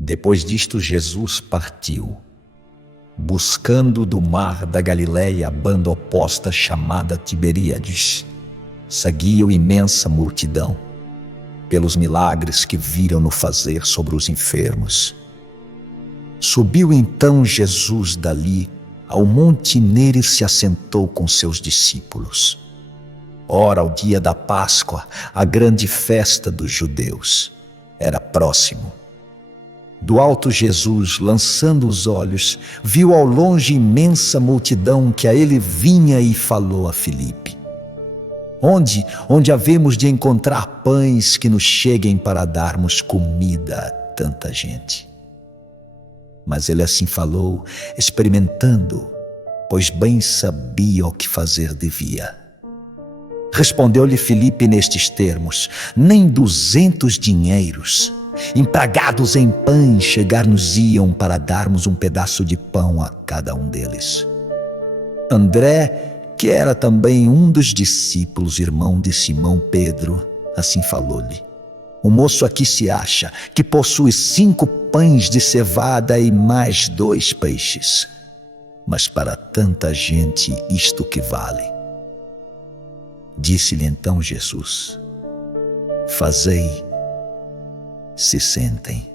Depois disto, Jesus partiu, buscando do mar da Galileia a banda oposta chamada Tiberíades. Seguia-o imensa multidão, pelos milagres que viram-no fazer sobre os enfermos. Subiu então Jesus dali ao monte Nere e se assentou com seus discípulos. Ora, o dia da Páscoa, a grande festa dos judeus, era próximo. Do alto Jesus, lançando os olhos, viu ao longe imensa multidão que a ele vinha e falou a Filipe: Onde havemos de encontrar pães que nos cheguem para darmos comida a tanta gente? Mas ele assim falou, experimentando, pois bem sabia o que fazer devia. Respondeu-lhe Filipe nestes termos: nem 200 dinheiros, empregados em pães, chegar-nos-iam para darmos um pedaço de pão a cada um deles. André, que era também um dos discípulos, irmão de Simão Pedro, assim falou-lhe: o moço aqui se acha que possui 5 pães de cevada e mais 2 peixes. Mas para tanta gente isto que vale? Disse-lhe então Jesus: fazei se sentem.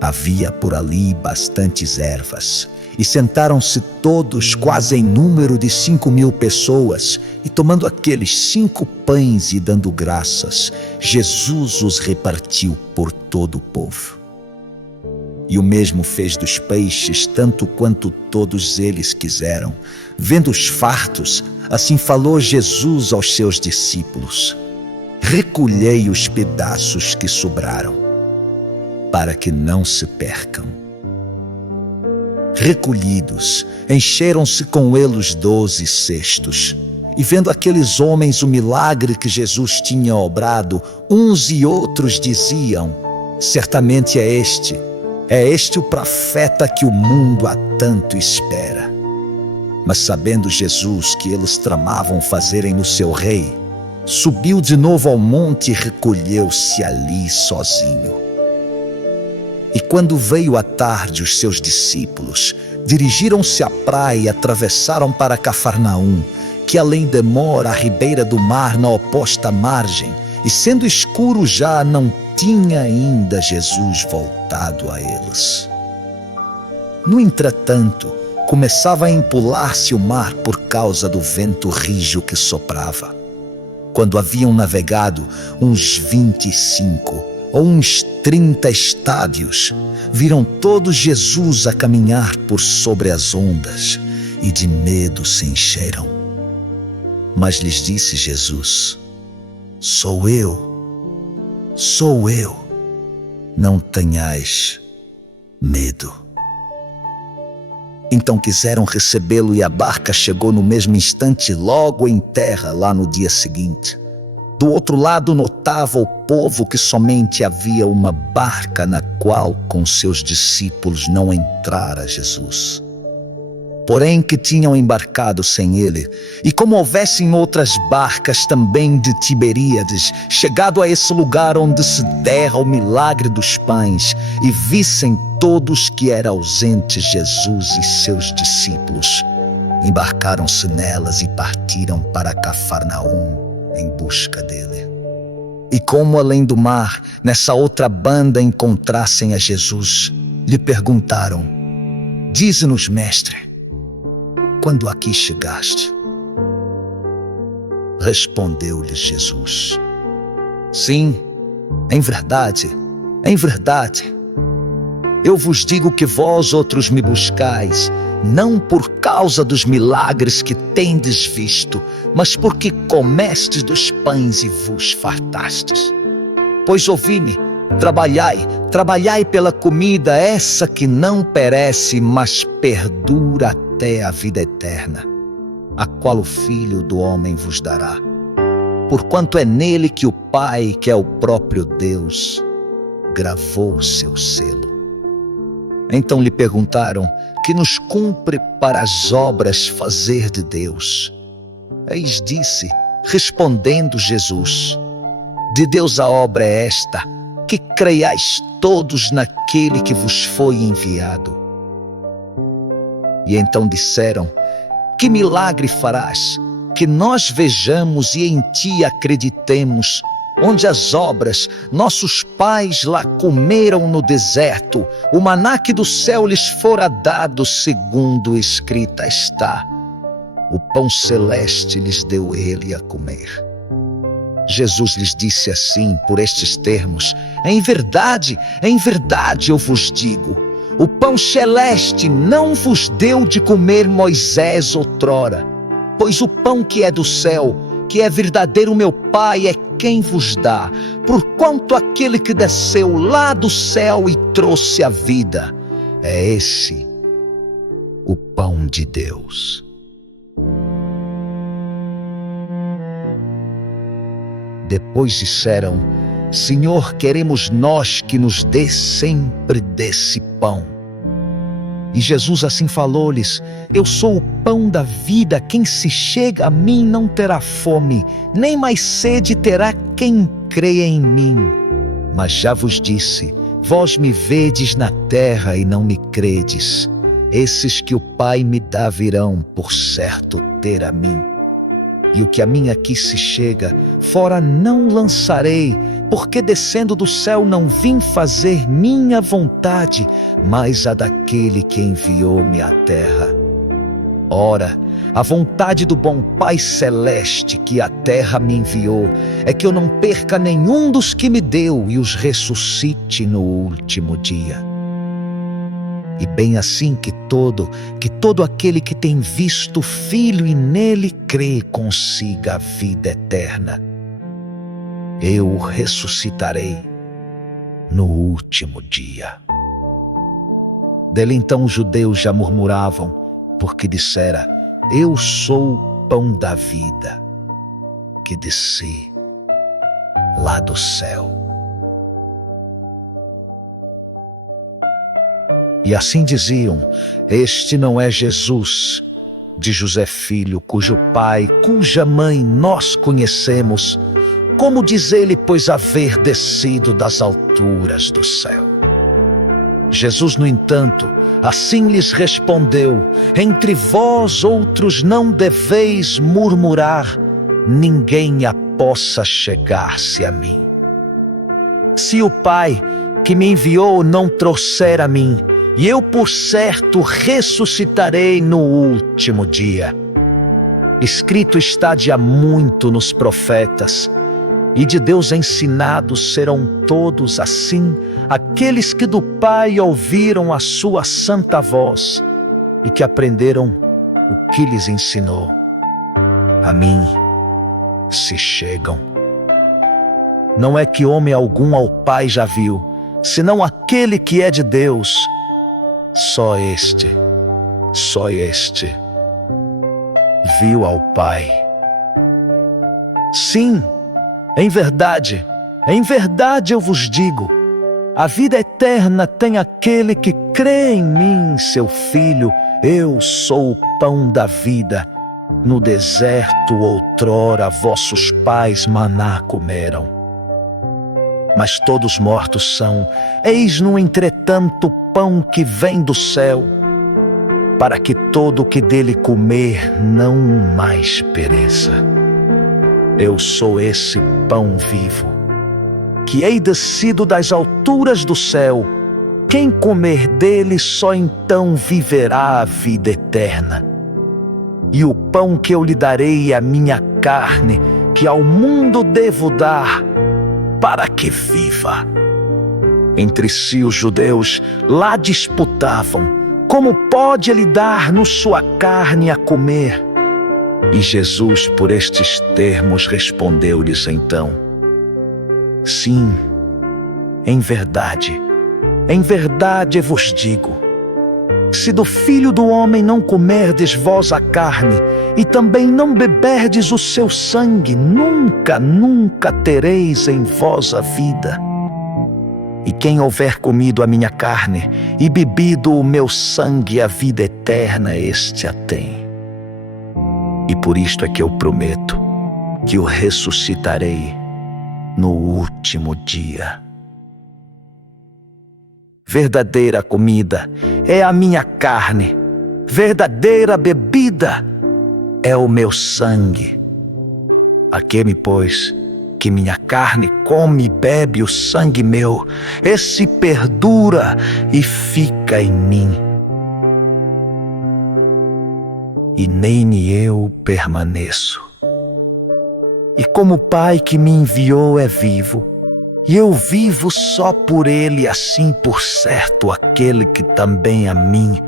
Havia por ali bastantes ervas, e sentaram-se todos, quase em número de 5.000 pessoas, e tomando aqueles 5 pães e dando graças, Jesus os repartiu por todo o povo. E o mesmo fez dos peixes, tanto quanto todos eles quiseram. Vendo-os fartos, assim falou Jesus aos seus discípulos: recolhei os pedaços que sobraram, para que não se percam. Recolhidos, encheram-se com eles 12 cestos. E vendo aqueles homens o milagre que Jesus tinha obrado, uns e outros diziam: certamente é este o profeta que o mundo há tanto espera. Mas sabendo Jesus que eles tramavam fazerem no seu rei, subiu de novo ao monte e recolheu-se ali sozinho. E quando veio a tarde, os seus discípulos dirigiram-se à praia e atravessaram para Cafarnaum, que além demora à ribeira do mar na oposta margem, e sendo escuro já, não tinha ainda Jesus voltado a eles. No entretanto, começava a empolar-se o mar por causa do vento rijo que soprava. Quando haviam navegado uns 25 ou uns 30 estádios, viram todos Jesus a caminhar por sobre as ondas e de medo se encheram. Mas lhes disse Jesus: sou eu, não tenhais medo. Então quiseram recebê-lo e a barca chegou no mesmo instante logo em terra lá no dia seguinte. Do outro lado notava o povo que somente havia uma barca na qual com seus discípulos não entrara Jesus. Porém que tinham embarcado sem ele, e como houvessem outras barcas também de Tiberíades, chegado a esse lugar onde se derra o milagre dos pães, e vissem todos que era ausente Jesus e seus discípulos, embarcaram-se nelas e partiram para Cafarnaum em busca dele. E como além do mar, nessa outra banda encontrassem a Jesus, lhe perguntaram: dize-nos, mestre, quando aqui chegaste? Respondeu-lhes Jesus: sim, em verdade, eu vos digo que vós outros me buscais, não por causa dos milagres que tendes visto, mas porque comestes dos pães e vos fartastes. Pois ouvi-me, trabalhai pela comida essa que não perece, mas perdura até a vida eterna, a qual o Filho do Homem vos dará, porquanto é nele que o Pai, que é o próprio Deus, gravou o seu selo. Então lhe perguntaram: que nos cumpre para as obras fazer de Deus? Eis disse, respondendo Jesus: de Deus a obra é esta, que creiais todos naquele que vos foi enviado. E então disseram: que milagre farás, que nós vejamos e em ti acreditemos, onde as obras nossos pais lá comeram no deserto, o maná que do céu lhes fora dado, segundo escrita está. O pão celeste lhes deu ele a comer. Jesus lhes disse assim, por estes termos: em verdade eu vos digo, o pão celeste não vos deu de comer Moisés outrora, pois o pão que é do céu, que é verdadeiro meu Pai, é quem vos dá, porquanto aquele que desceu lá do céu e trouxe a vida, é esse, o pão de Deus. Depois disseram: Senhor, queremos nós que nos dê sempre desse pão. E Jesus assim falou-lhes: eu sou o pão da vida, quem se chega a mim não terá fome, nem mais sede terá quem creia em mim. Mas já vos disse, vós me vedes na terra e não me credes. Esses que o Pai me dá virão, por certo, ter a mim. E o que a mim aqui se chega, fora não lançarei, porque descendo do céu não vim fazer minha vontade, mas a daquele que enviou-me à terra. Ora, a vontade do bom Pai Celeste que à terra me enviou, é que eu não perca nenhum dos que me deu e os ressuscite no último dia. E bem assim que todo aquele que tem visto o Filho e nele crê, consiga a vida eterna. Eu o ressuscitarei no último dia. Dele então os judeus já murmuravam, porque dissera: eu sou o pão da vida, que desci lá do céu. E assim diziam: este não é Jesus, de José filho, cujo pai, cuja mãe nós conhecemos. Como diz ele, pois, haver descido das alturas do céu? Jesus, no entanto, assim lhes respondeu: entre vós outros não deveis murmurar, ninguém possa chegar-se a mim. Se o Pai que me enviou não trouxer a mim, e eu por certo ressuscitarei no último dia. Escrito está de há muito nos profetas, e de Deus ensinados serão todos assim, aqueles que do Pai ouviram a sua santa voz, e que aprenderam o que lhes ensinou. A mim se chegam. Não é que homem algum ao Pai já viu, senão aquele que é de Deus. Só este viu ao Pai. Sim, em verdade eu vos digo, a vida eterna tem aquele que crê em mim, seu Filho. Eu sou o pão da vida. No deserto outrora vossos pais maná comeram, mas todos mortos são. Eis no entretanto o pão que vem do céu, para que todo o que dele comer não mais pereça. Eu sou esse pão vivo, que hei descido das alturas do céu. Quem comer dele só então viverá a vida eterna. E o pão que eu lhe darei é a minha carne, que ao mundo devo dar, para que viva. Entre si os judeus lá disputavam, como pode ele dar-nos sua carne a comer? E Jesus, por estes termos, respondeu-lhes então: sim, em verdade eu vos digo, se do Filho do Homem não comerdes vós a carne, e também não beberdes o seu sangue, nunca tereis em vós a vida. E quem houver comido a minha carne e bebido o meu sangue, a vida eterna este a tem. E por isto é que eu prometo que o ressuscitarei no último dia. Verdadeira comida é a minha carne, verdadeira bebida é o meu sangue. Aquele, pois, que minha carne come e bebe o sangue meu, esse perdura e fica em mim, e nem eu permaneço. E como o Pai que me enviou é vivo, e eu vivo só por ele, assim por certo aquele que também a mim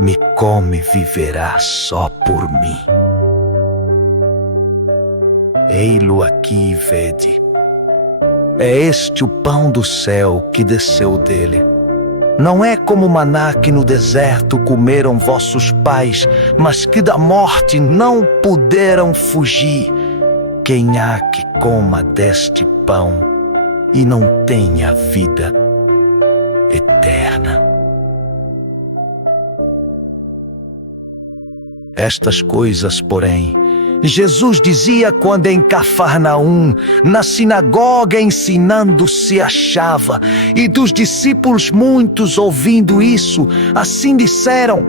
me come viverá só por mim. Ei-lo aqui, vede. É este o pão do céu que desceu dele. Não é como o maná que no deserto comeram vossos pais, mas que da morte não puderam fugir. Quem há que coma deste pão e não tenha vida eterna? Estas coisas, porém, Jesus dizia quando em Cafarnaum, na sinagoga ensinando se achava, e dos discípulos muitos ouvindo isso, assim disseram: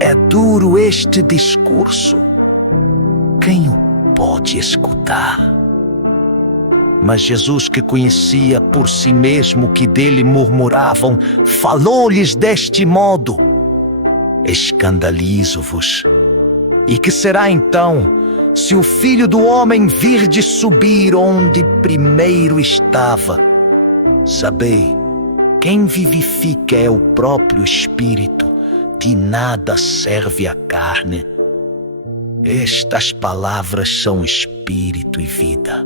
é duro este discurso, quem o pode escutar? Mas Jesus, que conhecia por si mesmo que dele murmuravam, falou-lhes deste modo: escandalizo-vos. E que será então, se o Filho do Homem vir de subir onde primeiro estava? Sabei, quem vivifica é o próprio Espírito, de nada serve a carne. Estas palavras são Espírito e vida.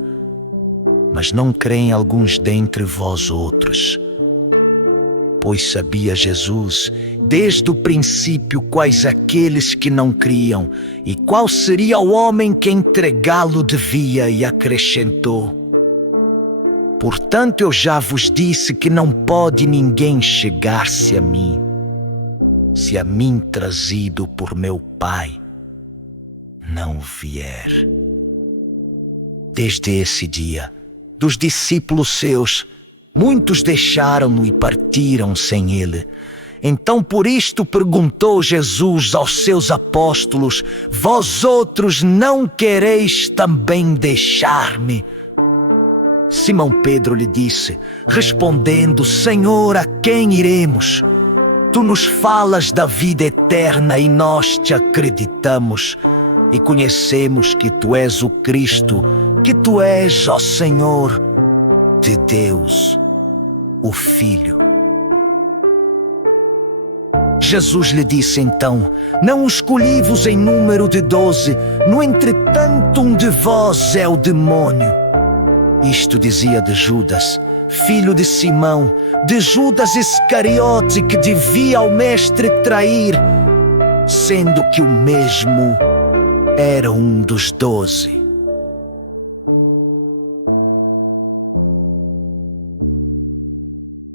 Mas não creem alguns dentre vós outros. Pois sabia Jesus, desde o princípio, quais aqueles que não criam, e qual seria o homem que entregá-lo devia, e acrescentou: portanto eu já vos disse que não pode ninguém chegar-se a mim, se a mim trazido por meu Pai não vier. Desde esse dia, dos discípulos seus, muitos deixaram-no e partiram sem ele. Então por isto perguntou Jesus aos seus apóstolos: vós outros não quereis também deixar-me? Simão Pedro lhe disse, respondendo: Senhor, a quem iremos? Tu nos falas da vida eterna e nós te acreditamos e conhecemos que tu és o Cristo, que tu és, ó Senhor, de Deus, o Filho. Jesus lhe disse então: não escolhi-vos em número de 12, no entretanto um de vós é o demônio. Isto dizia de Judas, filho de Simão, de Judas Iscariote, que devia ao mestre trair, sendo que o mesmo era um dos 12.